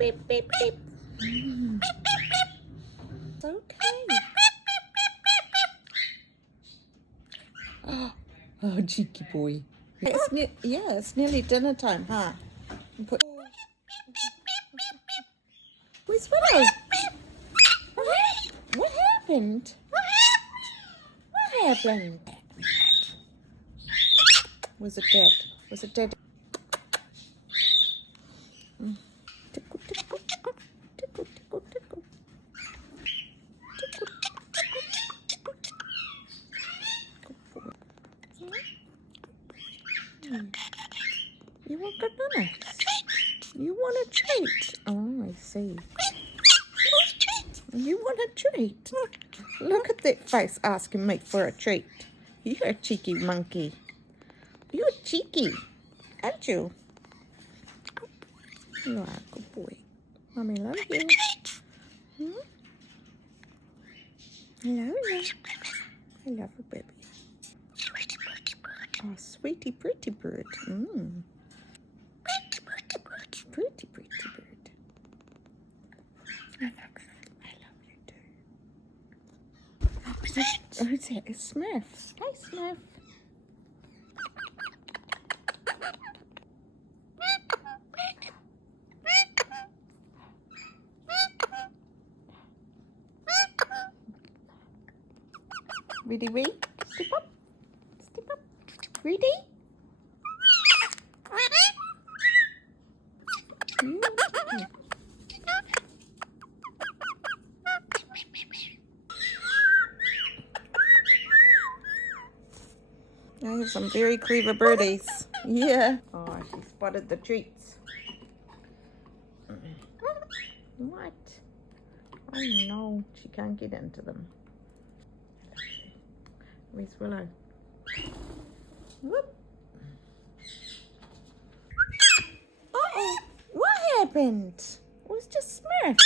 beep, beep, beep. It's okay. Oh, cheeky boy. It's nearly dinner time, huh? Where's Willow? What happened? What happened? Was it dead? Was it dead? Tickle, tickle, tickle, tickle, tickle, tickle. You want bananas? You want a treat? Oh, I see. You want a treat? Look at that face asking me for a treat. You're a cheeky monkey. You're cheeky, aren't you? You are a good boy. Mommy loves you. I love you. I love you, baby. Oh, sweetie pretty bird. Pretty bird. I love you too. Who's that? It's Smurf. Hi, Smurf. Ready, wait. Step up. Step up. Ready? I have some very clever birdies. Yeah. Oh, she spotted the treats. What? Oh no, she can't get into them. Where's Willow? Whoop. Uh-oh. What happened? It was just Smurf.